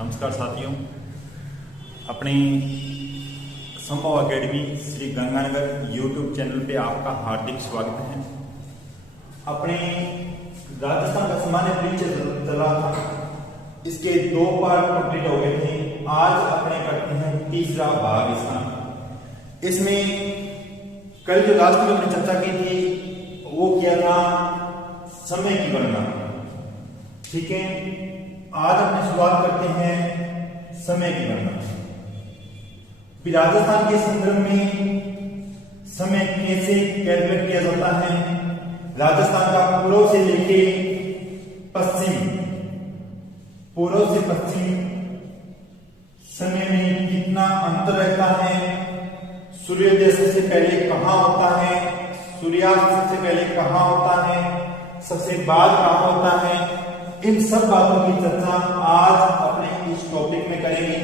नमस्कार साथियों, अपनी संभव academy Shri Ganganagar YouTube channel पे आपका हार्दिक स्वागत है। अपने राजस्थान का सामान्य परिचय चला था, इसके 2 पार्ट कंप्लीट हो गए थे। आज अपने करते हैं तीसरा भाग इसका। इसमें कल जो लास्ट में हमने चर्चा की थी वो किया था समय की गणना। ठीक है, आज अपने शुरुआत करते हैं समय की गणना। राजस्थान के संदर्भ में समय कैसे कैलकुलेट किया जाता है, राजस्थान का पूर्व से लेके पश्चिम, पूर्व से पश्चिम समय में कितना अंतर रहता है, सूर्योदय सबसे पहले कहां होता है, सूर्यास्त सबसे पहले कहां होता है, सबसे बाद कहां होता है, इन सब बातों की चर्चा आज अपने इस टॉपिक में करेंगे।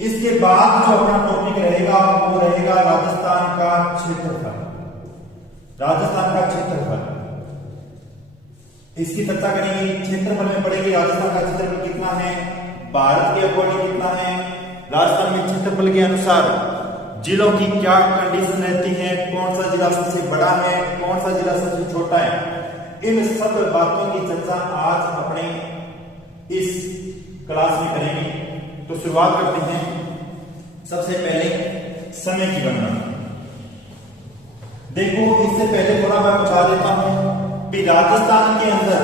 इसके बाद जो अपना टॉपिक रहेगा वो रहेगा राजस्थान का क्षेत्रफल। राजस्थान का क्षेत्रफल, इसकी चर्चा करेंगे। क्षेत्रफल में पढ़ेंगे राजस्थान का क्षेत्रफल कितना है, भारत के अकॉर्डिंग कितना है, राजस्थान में क्षेत्रफल के अनुसार जिलों की क्या कंडीशन रहती है, कौन सा जिला सबसे बड़ा है, कौन सा जिला सबसे छोटा है, इन सब बातों की चर्चा आज अपने इस क्लास में करेंगे। तो शुरुआत करते हैं सबसे पहले समय की गणना। देखो, इससे पहले थोड़ा मैं बता देता हूं कि राजस्थान के अंदर,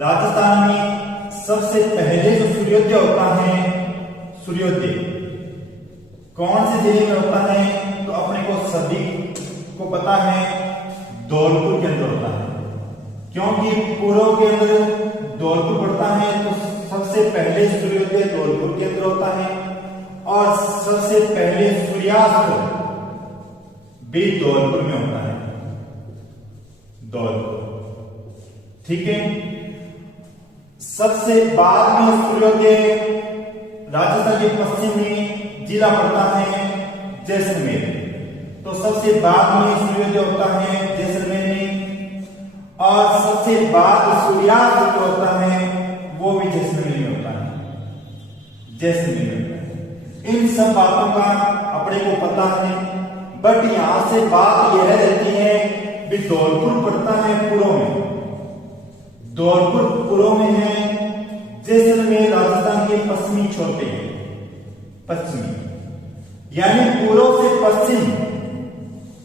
राजस्थान में सबसे पहले जो सूर्योदय होता है, सूर्योदय कौन से जिले में होता है, तो अपने को सभी को पता है धौलपुर के अंदर होता है। क्योंकि पूर्व के अंदर धौलपुर पड़ता है, तो सबसे पहले सूर्योदय धौलपुर के अंदर होता है और सबसे पहले सूर्यास्त भी धौलपुर में होता है। धौलपुर, ठीक है। सबसे बाद में सूर्योदय राजस्थान के पश्चिम में जिला पड़ता है जैसलमेर, तो सबसे बाद में सूर्योदय होता है जैसलमेर में, और सबसे बाद सूर्यास्त जो होता है वो भी जैसलमेर में होता है, जैसलमेर में होता है। इन सब बातों का अपने को पता है, बट यहां से बात यह रहती है कि धौलपुर पड़ता है पूर्व में, धौलपुर पूर्व में है, जैसलमेर राजस्थान के पश्चिमी छोर पे है, पश्चिमी, यानी पूर्व से पश्चिम,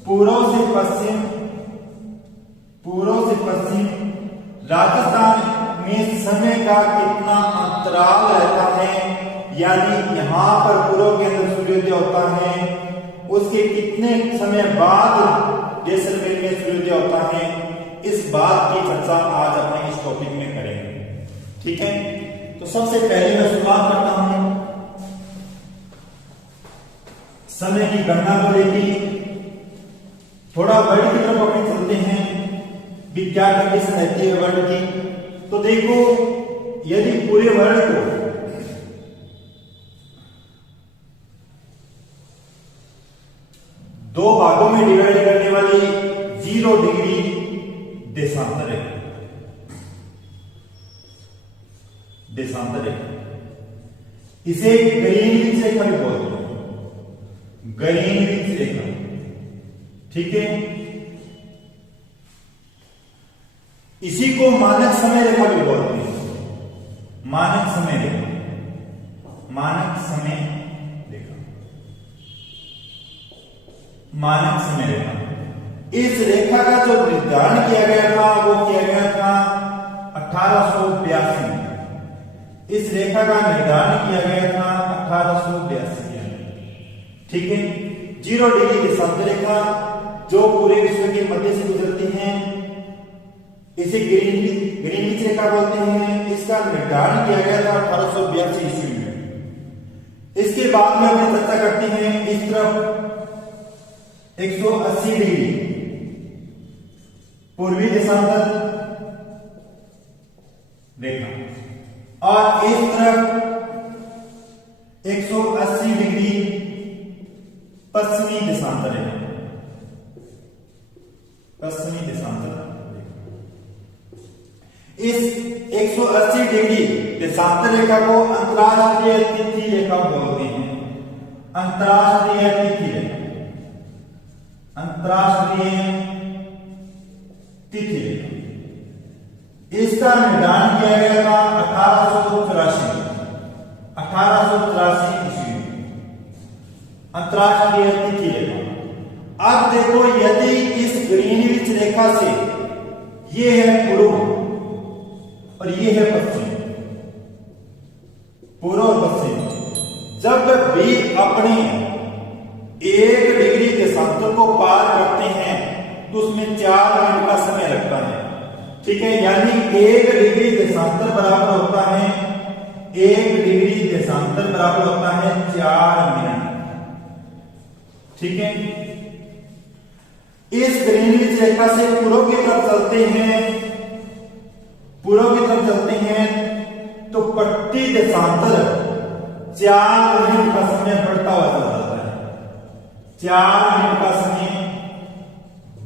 पूर्व से पश्चिम, पूर्व से पश्चिम राजस्थान में समय का कितना अंतराल रहता है, यानी यहां पर पूर्व के अंदर सूर्योदय होता है, उसके कितने समय बाद जैसलमेर में सूर्योदय होता है, इस बात की चर्चा आज अपने इस टॉपिक में करेंगे। ठीक है, तो सबसे पहले मैं शुरुआत करता हूं समय की गणना को लेकर। थोड़ा वर्ल्ड की तरफ अपने चलते हैं भी क्या कंडीशन रहती है वर्ल्ड की। तो देखो, यदि पूरे वर्ल्ड को दो भागों में डिवाइड करने वाली 0 डिग्री देशांतर है, देशांतर है, इसे ग्रीनविच रेखा भी बोलते हैं, ग्रीनविच रेखा। ठीक है, इसी को मानक समय रेखा भी बोलते हैं, मानक समय रेखा, मानक समय रेखा, मानक समय रेखा। इस रेखा का जो निर्धारण किया गया था वो किया गया था 1882 में। इस रेखा का निर्धारण किया गया था 1882 में। ठीक है, 0 डिग्री देशांतर रेखा जो पूरे विश्व के मध्य से गुजरती है, इसे ग्रीनविच रेखा बोलते हैं। इसका निर्धारण किया गया था 1882 ईस्वी में। इसके बाद में हम चर्चा करते हैं इस तरफ 180 डिग्री पूर्वी देशांतर रेखा और इस तरफ 180 डिग्री पश्चिमी देशांतर रेखा, पश्चिमी देशांतर। इस 180 डिग्री देशांतर रेखा को अंतरराष्ट्रीय तिथि रेखा बोलते हैं। अंतरराष्ट्रीय तिथि रेखा, अंतरराष्ट्रीय तिथि रेखा, इसका निर्धारण किया गया था 1884 ईस्वी में। अंतरराष्ट्रीय तिथि रेखा। अब देखो, यदि इस ग्रीनविच रेखा से ये है पूर्व और ये है पश्चिम, पूर्व और पश्चिम, जब भी अपने 1 डिग्री देशांतर को पार करते हैं तो उसमें 4 मिनट का समय लगता है। ठीक है, यानी 1 डिग्री देशांतर बराबर होता है 1 डिग्री देशांतर बराबर होता है 4 मिनट। ठीक है, इस ग्रीनविच रेखा से पूर्व की तरफ चलते हैं, पूर्व की तरफ चलते हैं तो प्रति देशांतर 4 मिनट का समय बढ़ता हुआ चला जाता है। 4 मिनट का समय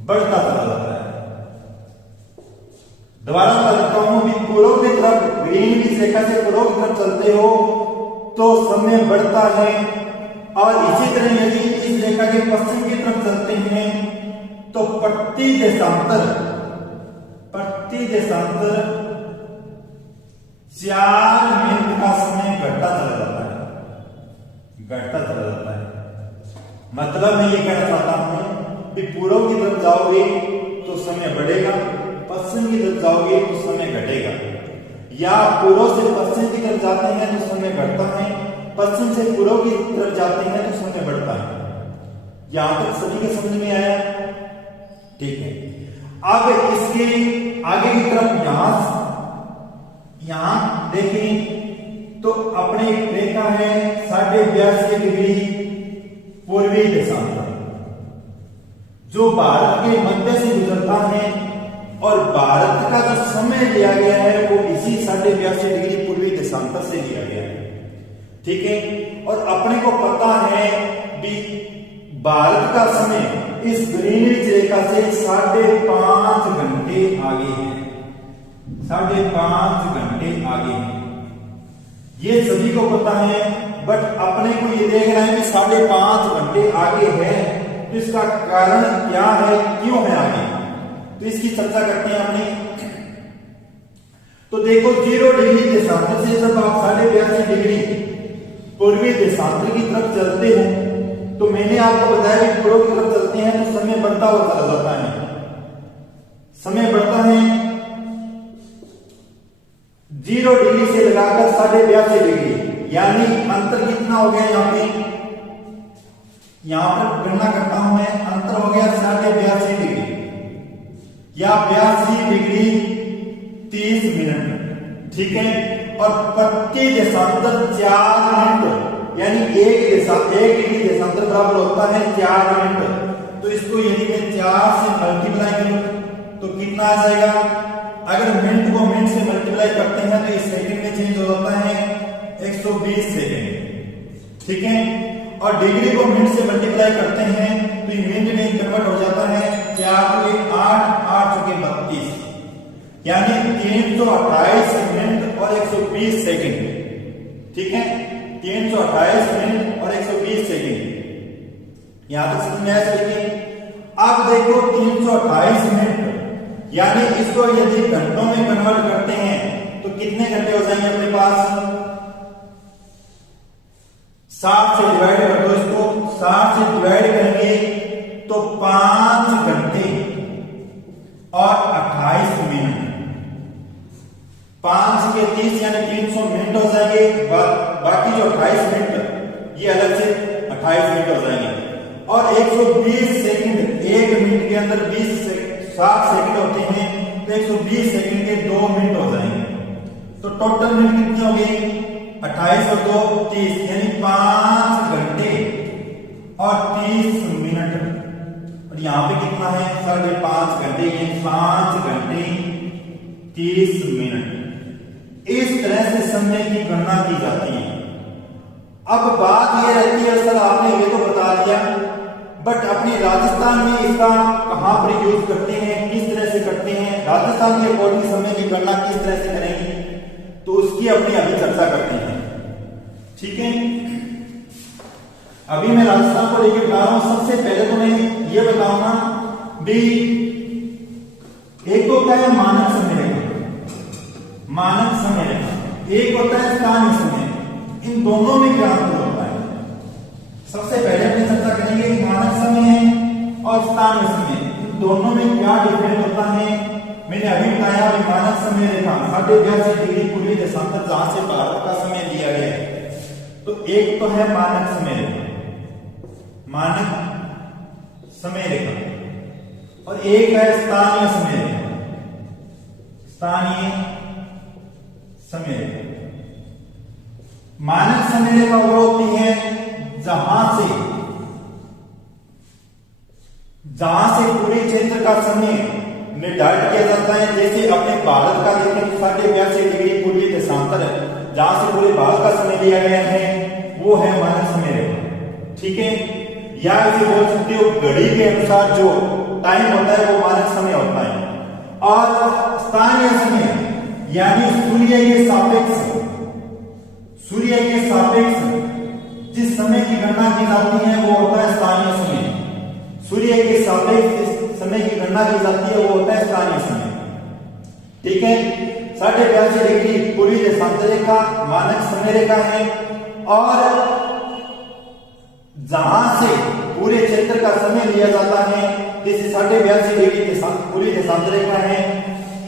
बढ़ता चला जाता है। दोबारा बताता हूं कि पूर्व की तरफ ग्रीनविच रेखा से पूर्व की तरफ चलते हो तो समय बढ़ता है, और इसी तरह यदि इस रेखा के पश्चिम की तरफ चलते हैं तो प्रति देशांतर 4 मिनट का समय घटता चला जाता है, घटता चला जाता है। मतलब मैं ये कहना चाहता हूं कि पूर्व की तरफ जाओगे तो समय बढ़ेगा, पश्चिम की तरफ जाओगे तो समय घटेगा, या पूर्व से पश्चिम की तरफ जाते हैं तो समय घटता है, पश्चिम से पूर्व की तरफ जाते हैं तो समय बढ़ता है। यहां तक सभी के समझ में आया? ठीक है, अब इसके आगे की तरफ यहां देखें तो अपने रेखा है 82.5 डिग्री पूर्वी देशांतर, जो भारत के मध्य से गुजरता है, और भारत का जो समय लिया गया है वो इसी 82.5 डिग्री पूर्वी देशांतर से लिया गया है। ठीक है, और अपने को पता है कि भारत का समय इस ग्रीनविच रेखा से 5.5 घंटे आगे है, 5.5 घंटे आगे है। ये सभी को पता है, बट अपने को ये देखना है कि 5.5 घंटे आगे है, तो इसका कारण क्या है, क्यों है आगे, तो इसकी चर्चा करते हैं अपने। तो देखो, 0 डिग्री देशांतर से जब आप 82.5 डिग्री पूर्वी देशांतर की तरफ चलते हो तो मैंने आपको बताया कि पूर्व की तरफ चलते हैं तो समय बढ़ता हुआ चला जाता है, समय बढ़ता है 0 डिग्री से लगाकर 82.5 डिग्री, यानी अंतर कितना हो गया यहाँ पे, यहां पर गणना करता हूं मैं, अंतर हो गया 82.5 डिग्री या 82 डिग्री 30 मिनट। ठीक है, और प्रति देशांतर 4 मिनट, यानी 1 डिग्री देशांतर बराबर होता है 4 मिनट। तो इसको यदि मैं 4 से मल्टीप्लाई करूं तो कितना आ जाएगा? अगर मिनट को मिनट से मल्टीप्लाई करते हैं तो इस सेकंड में चेंज हो जाता है 120 सेकंड। ठीक है, और डिग्री को मिनट से मल्टीप्लाई करते हैं तो ये मिनट में कन्वर्ट हो जाता है 4 के 8, 8 के 32, यानी 328 मिनट और 120 सेकंड। ठीक है, 328 मिनट और 120 सेकंड। यहां तक समझ में आया सभी? अब देखो 328 मिनट, यानी इसको यदि घंटों में कन्वर्ट करते हैं तो कितने घंटे हो जाएंगे अपने पास? 60 से डिवाइड कर दो इसको, 60 से डिवाइड करेंगे तो 5 घंटे और 28 मिनट, 5 के 30 यानी 300 मिनट हो जाएंगे। बाकी जो 28 मिनट ये अलग से 28 मिनट हो जाएंगे, और 120 सेकंड, 1 मिनट के अंदर 60 सेकंड होते हैं तो 120 सेकंड के 2 मिनट हो जाएंगे। तो टोटल मिनट कितने हो गए? 28 और 2 30, यानी 5 घंटे और 30 मिनट। और यहां पे कितना है? 5.5 घंटे, यानी 5 घंटे 30 मिनट। इस तरह से समय की गणना की जाती है। अब बात यह रहती है, सर आपने ये तो बता दिया बट अपने राजस्थान में इसका कहां पर यूज करते हैं, किस तरह से करते हैं, राजस्थान के अकॉर्डिंग समय की गणना किस तरह से करेंगे, तो उसकी अपनी अभी चर्चा करते हैं। ठीक है, अभी मैं राजस्थान को लेकर बता रहा हूं। सबसे पहले तो मैं ये बताऊंगा भी, एक तो होता है मानक समय रेखा, मानक समय रेखा, एक होता है स्थानीय समय। इन दोनों में क्या अंतर होता है, सबसे पहले अपनी चर्चा करेंगे मानक समय और स्थानीय समय, इन दोनों में क्या डिफरेंस होता है। मैंने अभी बताया कि मानक समय रेखा 82.5 डिग्री पूर्वी देशांतर जहां से भारत का समय लिया गया है, तो एक तो है मानक समय रेखा, मानक समय रेखा, और एक है स्थानीय समय रेखा, स्थानीय समय रेखा। मानक समय रेखा वो होती है जहां से पूरे क्षेत्र का समय निर्धारित किया जाता है। जैसे अपने भारत का देखें 82.5 डिग्री पूर्वी देशांतर है, जहां से पूरे भारत का समय लिया गया है, वो है मानक समय रेखा। ठीक है, या इसे बोल सकते हो घड़ी के अनुसार जो टाइम होता है वो मानक समय होता है। और स्थानीय समय यानी सूर्य के सापेक्ष जिस समय की गणना की जाती है वो होता है स्थानीय समय। सूर्य के सापेक्ष समय की गणना की जाती है वो होता है स्थानीय समय। ठीक है, 82.5 डिग्री पूर्वी देशांतर रेखा मानक समय रेखा है, और जहां से पूरे क्षेत्र का समय लिया जाता है, जैसे 82.5 डिग्री पूर्वी देशांतर रेखा है,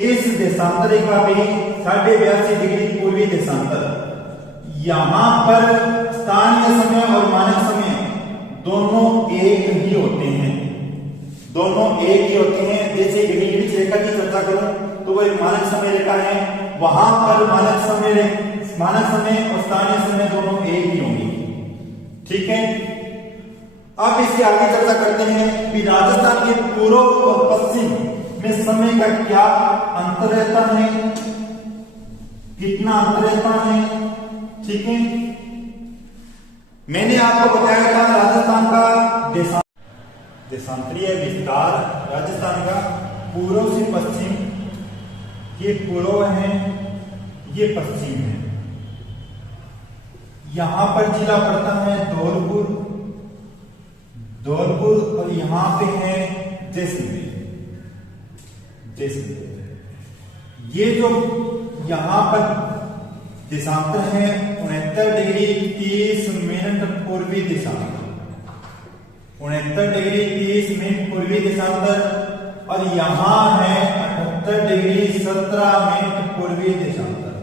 इस देशांतर रेखा में 82.5 डिग्री पूर्वी देशांतर, यहां पर स्थानीय समय और मानक समय दोनों एक ही होते हैं, दोनों एक ही होते हैं। जैसे ग्रीनिच रेखा की चर्चा करूं तो वो एक मानक समय रेखा है, वहां पर मानक समय और स्थानीय समय दोनों एक ही होंगे। ठीक है, अब इसके आगे चर्चा करते हैं कि राजस्थान के पूर्व और पश्चिम में समय का क्या अंतर रहता है, कितना अंतर रहता है। ठीक है, मैंने आपको बताया था राजस्थान का देशांतरीय विस्तार, राजस्थान का पूर्व से पश्चिम, ये पूर्व है, ये पश्चिम है। यहां पर जिला पड़ता है धौलपुर, और यहां पे है जैसलमेर। ये जो यहां पर देशांतर है 69 डिग्री 30 मिनट पूर्वी देशांतर, 69 डिग्री 30 मिनट पूर्वी देशांतर, और यहां है 78 डिग्री 17 मिनट पूर्वी देशांतर,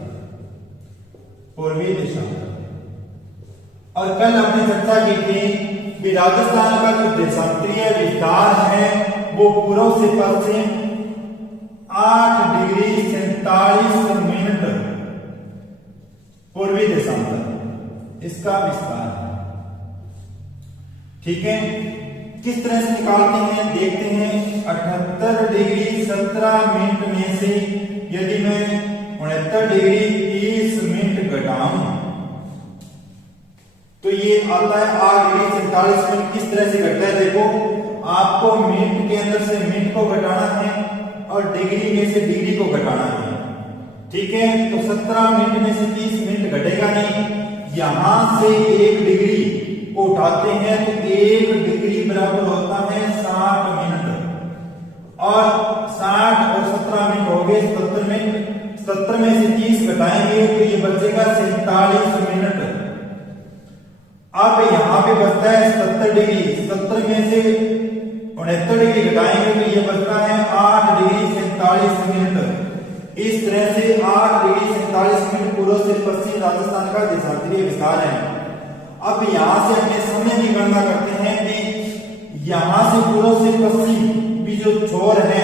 और कल हमने चर्चा की थी कि राजस्थान का जो देशांतरीय विस्तार है वो पूर्व से पश्चिम 8 डिग्री 47 मिनट पूर्वी देशांतर, इसका विस्तार है। ठीक है, किस तरह से निकालते हैं देखते हैं। 78 डिग्री 17 मिनट में से यदि मैं 69 डिग्री 30 मिनट घटाऊं तो ये आता है 8 डिग्री 47 मिनट। किस तरह से घटता है देखो, आपको मिनट के अंदर से मिनट को घटाना है और डिग्री में से डिग्री को घटाना है। ठीक है, तो 17 मिनट में से 30 मिनट घटेगा नहीं। यहां से 1 डिग्री को उठाते हैं तो 1 डिग्री बराबर होता है 60 मिनट, और 60 और 17 मिनट हो गए 70 मिनट। 70 में से 30 घटाएंगे तो ये बचेगा 47 मिनट। अब यहां पे बचता है 70 डिग्री, 70 में से 69 डिग्री घटाएंगे तो ये बचता है 8 डिग्री 47 मिनट। इस तरह से 8 डिग्री 47 मिनट पूर्व से पश्चिम राजस्थान का देशांतरीय विस्तार है। अब यहां से अपने समय की गणना करते हैं कि यहां से पूर्व से पश्चिम भी जो छोर है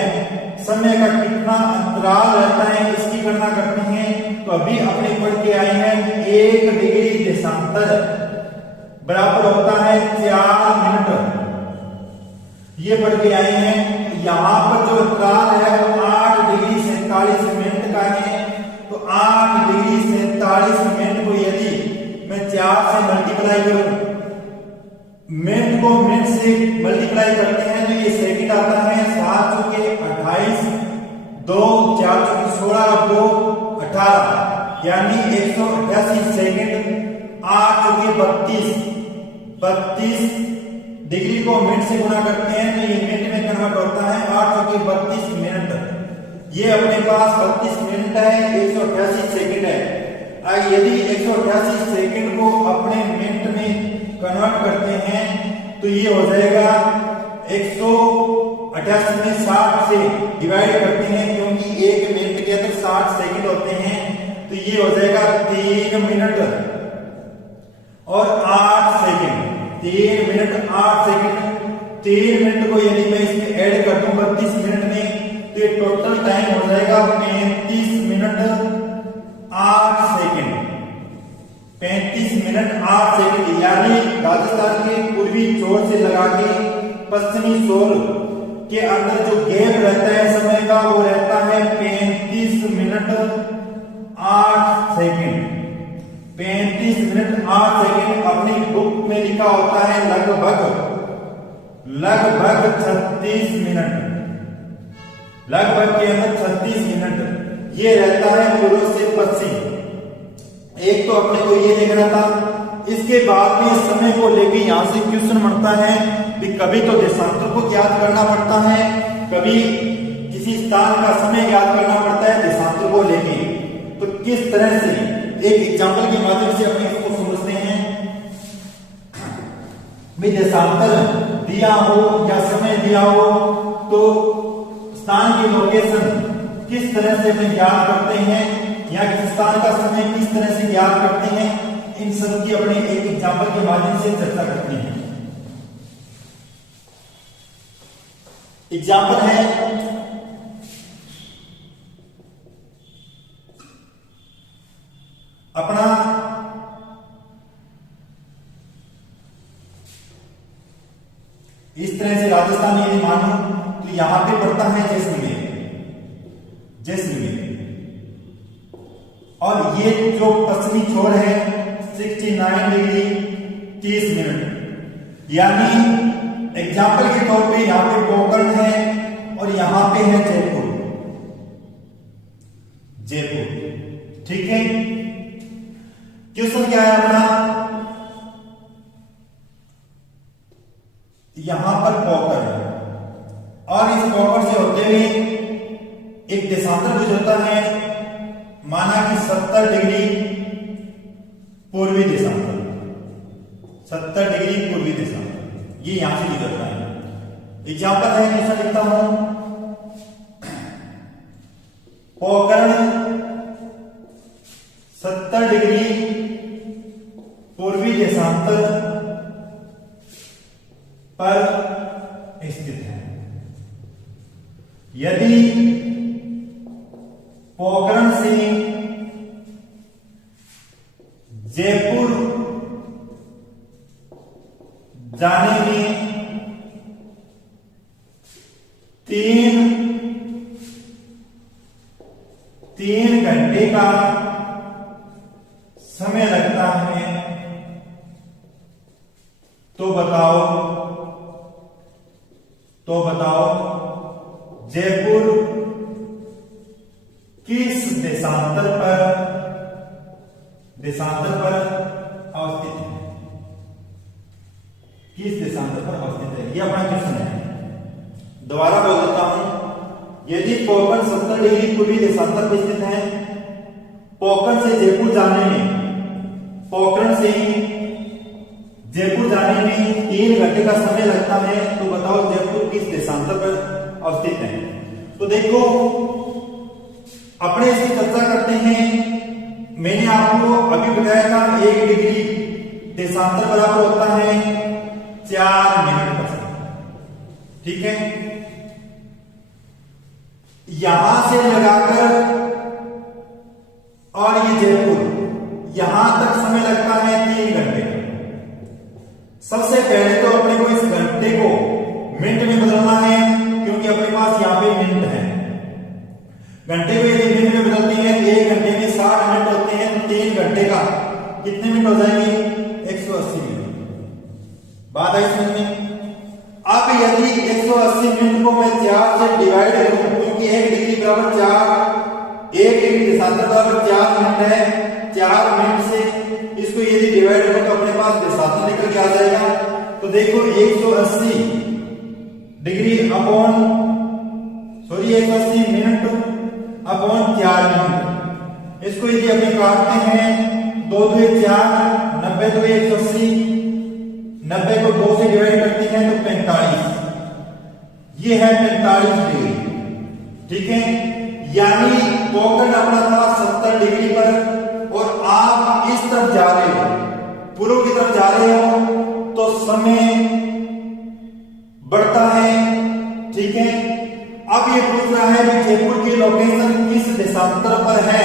समय का कितना अंतराल रहता है, इसकी गणना करते हैं। तो अभी अपने पढ़ के आए हैं 1 डिग्री देशांतर बराबर होता है 4 मिनट, ये पढ़ के आए हैं। यहां पर जो अंतराल है वो 8 डिग्री 47 मिनट का है। तो 8 डिग्री 47 मिनट को यदि मैं 4 से मल्टीप्लाई करूं, मिनट को मिनट से मल्टीप्लाई करते हैं तो ये सेकंड आता है 7 चौके 28, 2 4 चौके 16, 2 18 यानी 188 सेकंड। 8 चौके 32 डिग्री को मिनट से गुना करते हैं तो ये मिनट में कन्वर्ट होता है 8 चौके 32 मिनट। ये अपने पास 32 मिनट है, 188 सेकंड है। यदि 188 सेकंड को अपने मिनट में कन्वर्ट करते हैं तो ये हो जाएगा 188 में 60 से डिवाइड करते हैं क्योंकि एक मिनट के अंदर 60 सेकंड होते हैं तो ये हो जाएगा 3 मिनट और 8 सेकंड। 3 minute 8 second. 3 मिनट को यदि मैं इसमें ऐड कर दूं 32 मिनट में तो ये टोटल टाइम हो जाएगा 35 मिनट 8 सेकंड। 35 मिनट 8 सेकंड यानी राजस्थान के पूर्वी छोर से लगा के पश्चिमी छोर के अंदर जो गैप रहता है समय का वो रहता है 35 मिनट 8 सेकंड। 35 मिनट 8 सेकंड अपनी बुक में लिखा होता है लगभग 36 मिनट। लगभग के अंदर 36 मिनट ये रहता है पूर्व से पश्चिम। एक तो अपने को ये देखना था। इसके बाद में समय को लेके यहां से क्वेश्चन बनता है कि कभी तो देशांतर को ज्ञात करना पड़ता है, कभी किसी स्थान का समय ज्ञात करना पड़ता है देशांतर को लेके। तो किस तरह से एक एग्जांपल के माध्यम से अपने इसको समझते हैं। देशांतर दिया हो या समय दिया हो तो स्थान की लोकेशन किस तरह से अपने ज्ञात करते हैं या किस स्थान का समय किस तरह से ज्ञात करते हैं, इन सब की अपने एक एग्जांपल के माध्यम से चर्चा करते हैं। एग्जांपल है अपना इस तरह से राजस्थान यदि मानो तो यहां पे पड़ता है जैसलमेर और ये जो पश्चिमी छोर है 69 डिग्री 30 मिनट। यानी एग्जाम्पल के तौर पे यहां पे पोखरण है और यहां पे है जयपुर। ठीक है, क्वेश्चन क्या है अपना, यहां पर पोखरण और इस पोखरण से होते हुए एक देशांतर गुजरता है माना कि 70 डिग्री पूर्वी देशांतर, 70 डिग्री पूर्वी देशांतर ये यहां से गुजरता है। एग्जाम्पल है कैसा लिखता हूं, पोखरण 70 डिग्री पूर्वी देशांतर पर स्थित है। यदि पोखरण से जयपुर जाने में 3 घंटे का समय लगता है तो बताओ जयपुर किस देशांतर पर अवस्थित है, किस देशांतर पर अवस्थित है, ये अपना क्वेश्चन है। दोबारा बोल देता हूं, यदि पोखरण 70 डिग्री पूर्वी देशांतर पर स्थित है, पोखरण से जयपुर जाने में 3 घंटे का समय लगता है तो बताओ जयपुर किस देशांतर पर अवस्थित है। तो देखो अपने इसकी चर्चा करते हैं। मैंने आपको अभी बताया था 1 डिग्री देशांतर बराबर होता है 4 मिनट का समय। ठीक है, यहां से लगाकर और ये जयपुर यहां तक समय लगता है 3 घंटे। सबसे पहले तो अपने को इस घंटे को मिनट में बदलना है क्योंकि अपने पास यहां पे मिनट है। घंटे को यदि मिनट में बदलते हैं 1 घंटे में 60 मिनट होते हैं तो 3 घंटे का कितने मिनट हो जाएंगे, 180 मिनट। बात आई समझ में। अब यदि 180 मिनट को मैं 4 से डिवाइड करूं, क्योंकि 1 डिग्री बराबर 4, 1 डिग्री देशांतर बराबर 4 मिनट है, 4 मिनट से इसको यदि डिवाइड करो तो अपने पास देशांतर निकल के आ जाएगा। तो देखो 180 degree upon 180 minute upon 4 minute, इसको यदि अपने काटते हैं 2 2 4, 90 2 180, 90 को 2 से डिवाइड करते हैं तो 45, ये है 45 डिग्री। ठीक है, यानी कोण अपना था 70 डिग्री पर और आप इस तरफ जा रहे हो, पूर्व की तरफ जा रहे हो तो समय बढ़ता है। ठीक है, अब ये पूछ रहा है कि जयपुर की लोकेशन किस देशांतर पर है,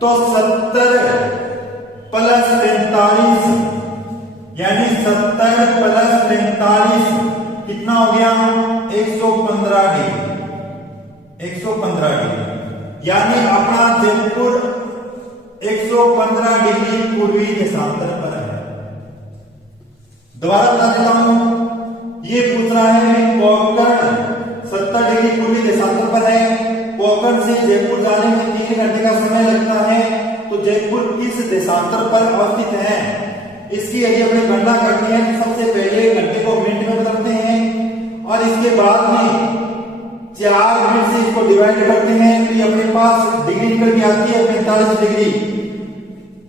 तो 70 प्लस 45 यानी 70 प्लस 45 कितना हो गया 115 डिग्री, 115 डिग्री, यानी अपना जयपुर 115 डिग्री पूर्वी देशांतर पर है। दोबारा बता देता हूं, ये पूछ रहा है कोंकण 70 डिग्री पूर्वी देशांतर पर है, कोंकण से जयपुर जाने में 3 घंटे का समय लगता है, तो जयपुर किस देशांतर पर अवस्थित है, इसकी यदि अपने गणना करनी है तो सबसे पहले घंटे को मिनट में बदलते हैं और इसके बाद में 4 मिनट से इसको डिवाइड करते हैं तो ये अपने पास डिग्री निकल के आती है 45 डिग्री।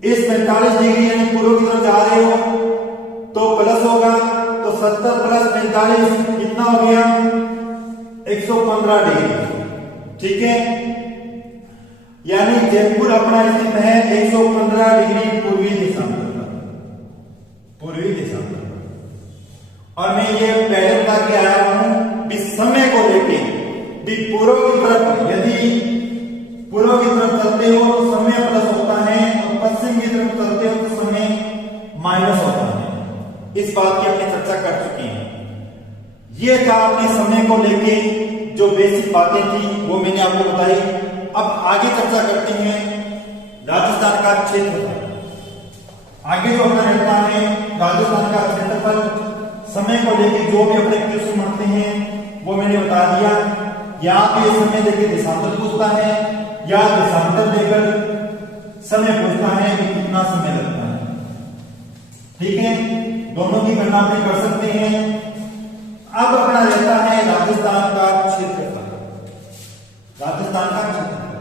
इस 45 डिग्री यानी पूर्व की तरफ जा रहे हो तो प्लस होगा, तो 70 प्लस 45 कितना हो गया 115 डिग्री। ठीक है, यानी जयपुर अपना स्थित है 115 डिग्री पूर्वी देशांतर पर, पूर्वी देशांतर पर। और मैं ये पहले बता के आया हूं कि समय को लेके भी पूर्व की तरफ यदि पूर्व की तरफ चलते हो तो समय प्लस होता है और पश्चिम की तरफ चलते हो तो समय माइनस होता है। इस बात की अपनी चर्चा कर चुके हैं। ये था अपने समय को लेके जो बेसिक बातें थी वो मैंने आपको बताई। अब आगे चर्चा करते हैं राजस्थान का क्षेत्रफल। आगे जो अपना रहता है राजस्थान का क्षेत्रफल, समय को लेके जो भी अपने क्वेश्चन बनते हैं वो मैंने बता दिया। या तो ये समय देके देशांतर पूछता है या देशांतर देकर समय पूछता है कि कितना समय लगता है। ठीक है, दोनों की गणना भी कर सकते हैं। अब अपना रहता है राजस्थान का क्षेत्रफल, राजस्थान का क्षेत्रफल,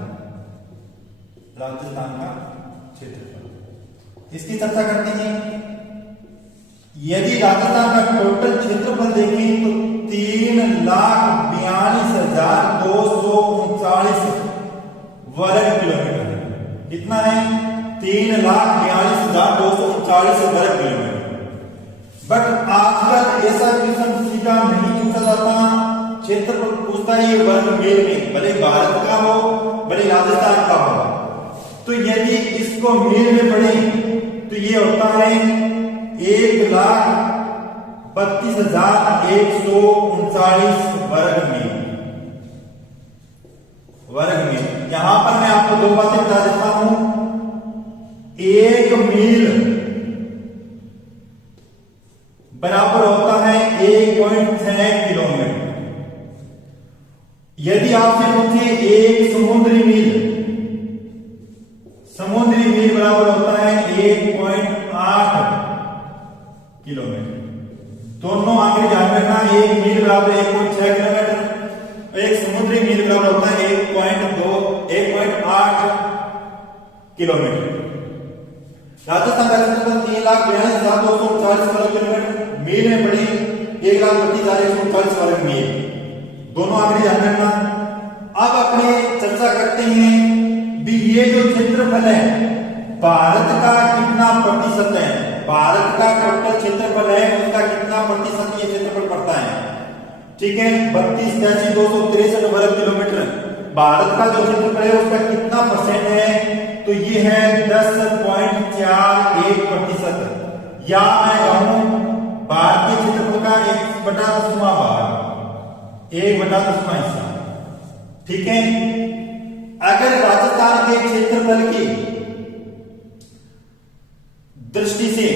राजस्थान का क्षेत्रफल, इसकी चर्चा करते हैं। यदि राजस्थान का टोटल क्षेत्रफल देखें तो 3,42,239 वर्ग किलोमीटर है। कितना है 3,42,239 वर्ग किलोमीटर। बट आजकल ऐसा क्वेश्चन सीधा नहीं पूछा जाता, क्षेत्रफल पूछता है ये वर्ग मील में, भले भारत का हो भले राजस्थान का हो। तो यदि इसको मील में पढ़े तो ये होता है 1,32,139 वर्ग मील, वर्ग मील। यहां पर मैं आपको दो बातें बता देता हूं। 1 मील बराबर होता है 1.6 किलोमीटर। यदि आपसे पूछे एक समुद्री मील, समुद्री मील बराबर होता है 1.8 किलोमीटर। दोनों आंकड़े ध्यान रखना, एक मील बराबर 1.6 किलोमीटर, एक समुद्री मील बराबर होता है 1.8 किलोमीटर। राजस्थान का क्षेत्रफल 3,42,239 वर्ग किलोमीटर, मील में पड़ी 1,32,139 वर्ग मील। दोनों आंकड़े ध्यान रखना। अब अपने चर्चा करते हैं भी ये जो क्षेत्रफल है भारत का कितना प्रतिशत है, भारत का टोटल क्षेत्रफल है उसका कितना प्रतिशत ये क्षेत्रफल पड़ता है। ठीक है, 32,83,263 वर्ग किलोमीटर भारत का जो क्षेत्रफल है उसका कितना परसेंट है, तो ये है 10.41%। या मैं कहूं भारतीय क्षेत्रफल का 1/10 भाग, 1/10 हिस्सा। ठीक है, अगर राजस्थान के क्षेत्रफल की दृष्टि से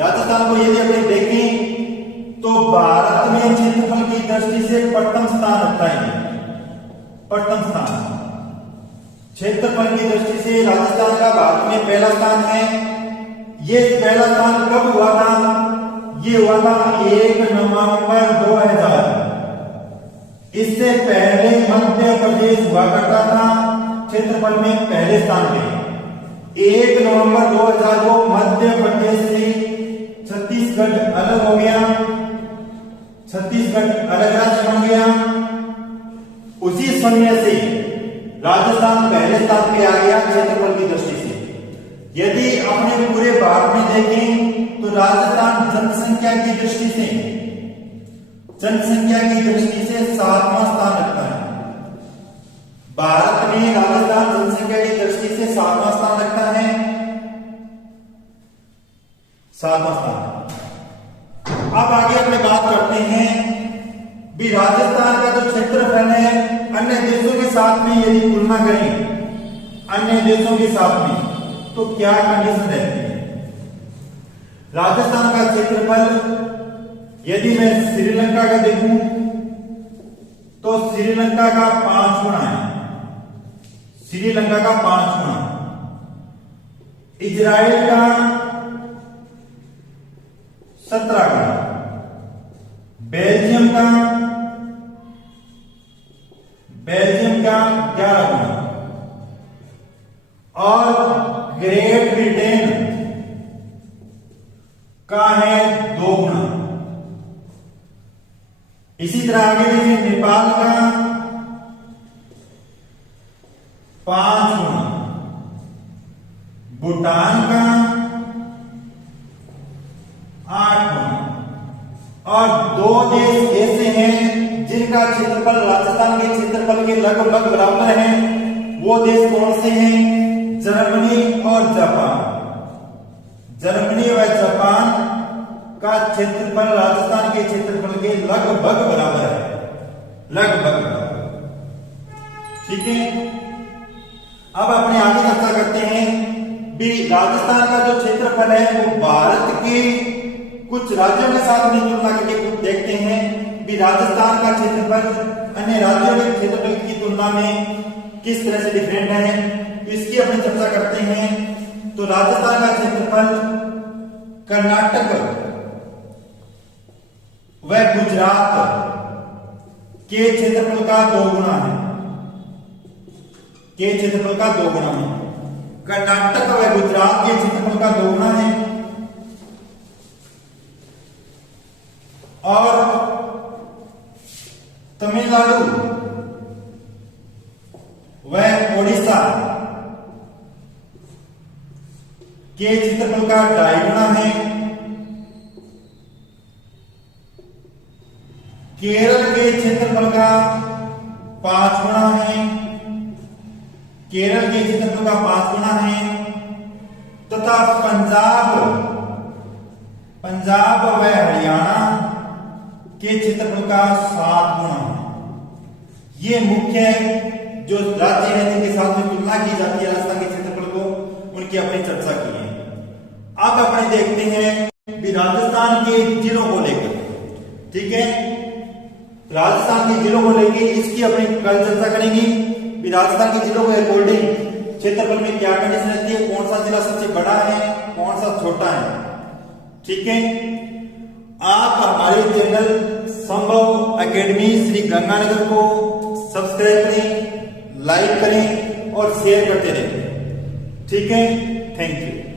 राजस्थान को यदि अपने देखें तो भारत में क्षेत्रफल की दृष्टि से प्रथम स्थान रखता है। प्रथम स्थान क्षेत्रफल की दृष्टि से राजस्थान का भारत में पहला स्थान है। ये पहला स्थान कब हुआ था? ये हुआ था 1 नवंबर 2000। इससे पहले मध्य प्रदेश हुआ करता था क्षेत्रफल में पहले स्थान पे। 1 नवंबर 2000 को मध्य प्रदेश से छत्तीसगढ़ अलग हो गया, छत्तीसगढ़ अलग राज्य बन गया। उसी समय से राजस्थान पहले स्थान पे आ गया क्षेत्रफल की दृष्टि से। यदि अपने पूरे भारत में देखें तो राजस्थान जनसंख्या की दृष्टि से 7वां स्थान रखता है। भारत में राजस्थान जनसंख्या की दृष्टि से 7वां स्थान रखता है, 7वां स्थान। अब आगे अपने बात करते हैं भी राजस्थान का जो क्षेत्रफल है अन्य देशों के साथ में यदि तुलना करें, अन्य देशों के साथ में, तो क्या कंडीशन रहती है? राजस्थान का क्षेत्रफल यदि मैं श्रीलंका का देखूं तो श्रीलंका का 5 गुना है, श्रीलंका का 5 गुना। इजराइल का 17 गुना, बेल्जियम का 11 गुना और ग्रेट ब्रिटेन का है 2 गुना। इसी तरह आगे देखिए नेपाल का 5 गुना, भूटान का 8 गुना। और 2 देश ऐसे हैं जिनका क्षेत्रफल राजस्थान के क्षेत्रफल के लगभग बराबर है। वो देश कौन से हैं? जर्मनी और जापान। जर्मनी व जापान का क्षेत्रफल राजस्थान के क्षेत्रफल के लगभग बराबर है, लगभग बराबर। ठीक है, अब अपने आगे चर्चा करते हैं भी राजस्थान का जो क्षेत्रफल है वो भारत के कुछ राज्यों के साथ में तुलना करके कुछ देखते हैं भी राजस्थान का क्षेत्रफल अन्य राज्यों के क्षेत्रफल की तुलना में किस तरह से डिफरेंट है, इसकी अपनी चर्चा करते हैं। तो राजस्थान का क्षेत्रफल कर्नाटक व गुजरात के क्षेत्रफल का 2 गुना है, के क्षेत्रफल का 2 गुना है। कर्नाटक व गुजरात के क्षेत्रफल का 2 गुना है। और तमिलनाडु व ओडिशा के क्षेत्रफल का 2.5 गुना है। केरल के क्षेत्रफल का 5 गुना है, केरल के क्षेत्रफल का 5 गुना है। तथा पंजाब व हरियाणा के क्षेत्रफल का 7 गुना है। ये मुख्य जो राज्य हैं जिनके साथ में तुलना की जाती है राजस्थान के क्षेत्रफल को, उनकी अपनी चर्चा की है। अब अपने देखते हैं भी राजस्थान के जिलों को लेकर। ठीक है, राजस्थान के जिलों को लेकर इसकी अपनी कल चर्चा करेंगे भी राजस्थान के जिलों के अकॉर्डिंग क्षेत्रफल में क्या कंडीशन रहती है, कौन सा जिला सबसे बड़ा है, कौन सा छोटा है। ठीक है, आप हमारे चैनल संभव एकेडमी श्री गंगानगर को सब्सक्राइब करें, लाइक करें और शेयर करते रहें। ठीक है, थैंक यू।